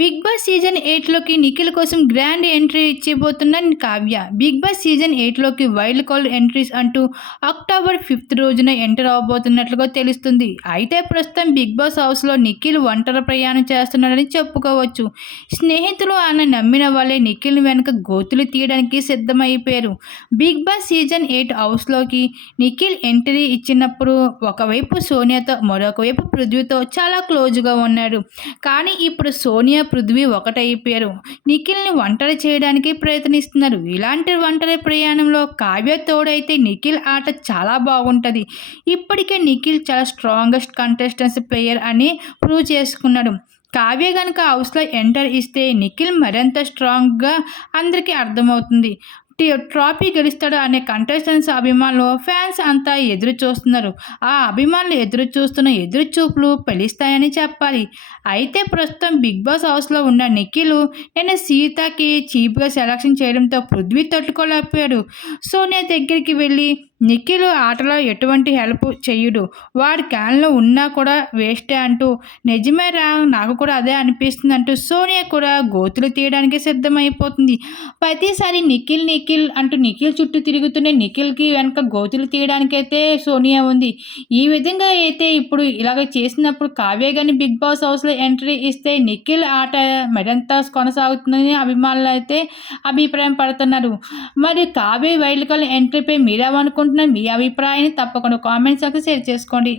Big Boss season ఎయిట్లోకి నిఖిల్ కోసం grand entry ఇచ్చిపోతున్న కావ్య. బిగ్ బాస్ సీజన్ ఎయిట్లోకి వైల్డ్ కార్డ్ ఎంట్రీస్ అంటూ అక్టోబర్ ఫిఫ్త్ రోజున ఎంటర్ అవబోతున్నట్లుగా తెలుస్తుంది. అయితే ప్రస్తుతం బిగ్ బాస్ హౌస్లో నిఖిల్ ఒంటరి ప్రయాణం చేస్తున్నాడని చెప్పుకోవచ్చు. స్నేహితులు ఆయన నమ్మిన వాళ్ళే నిఖిల్ వెనుక గోతులు తీయడానికి సిద్ధమైపోయారు. బిగ్ బాస్ సీజన్ ఎయిట్ హౌస్లోకి నిఖిల్ ఎంట్రీ ఇచ్చినప్పుడు ఒకవైపు సోనియాతో మరొకవైపు పృథ్వీతో చాలా క్లోజ్గా ఉన్నాడు. కానీ ఇప్పుడు సోనియా పృథ్వీ ఒకటైపోయారు. నిఖిల్ని ఒంటరి చేయడానికి ప్రయత్నిస్తున్నారు. ఇలాంటి ఒంటరి ప్రయాణంలో కావ్య తోడైతే నిఖిల్ ఆట చాలా బాగుంటుంది. ఇప్పటికే నిఖిల్ చాలా స్ట్రాంగెస్ట్ కంటెస్టెన్స్ ప్లేయర్ అని ప్రూవ్ చేసుకున్నాడు. కావ్య కనుక హౌస్లో ఎంటర్ ఇస్తే నిఖిల్ మరింత స్ట్రాంగ్గా అందరికీ అర్థమవుతుంది. ట్రాఫీ గెలుస్తాడు అనే కంటెస్టెంట్స్ అభిమానులు ఫ్యాన్స్ అంతా ఎదురు చూస్తున్నారు. ఆ అభిమానులు ఎదురు చూస్తున్న ఎదురు చూపులు పెలిస్తాయని చెప్పాలి. అయితే ప్రస్తుతం బిగ్ బాస్ హౌస్లో ఉన్న నిఖిల్ నేను సీతకి చీప్గా సెలక్షన్ చేయడంతో పృథ్వీ తట్టుకోలేకపోయాడు. సోనియా దగ్గరికి వెళ్ళి నిఖిల్ ఆటలో ఎటువంటి హెల్ప్ చెయ్యడు వాడి క్యాన్లో ఉన్నా కూడా వేస్టే అంటూ నిజమే రా నాకు కూడా అదే అనిపిస్తుంది అంటూ సోనియా కూడా గోతులు తీయడానికి సిద్ధమైపోతుంది. ప్రతిసారి నిఖిల్ నిఖిల్ నిఖిల్ అంటూ నిఖిల్ చుట్టూ తిరుగుతున్న నిఖిల్కి వెనక గోతులు తీయడానికైతే సోనియా ఉంది. ఈ విధంగా అయితే ఇప్పుడు ఇలాగ చేసినప్పుడు కావ్య కానీ బిగ్ బాస్ హౌస్లో ఎంట్రీ ఇస్తే నిఖిల్ ఆట మరింత కొనసాగుతుందని అభిమానులు అయితే అభిప్రాయం పడుతున్నారు. మరి కావ్య వైల్డ్ కార్డ్ ఎంట్రీపై మీరేమనుకుంటున్నారు మీ అభిప్రాయాన్ని తప్పకుండా కామెంట్స్ షేర్ చేసుకోండి.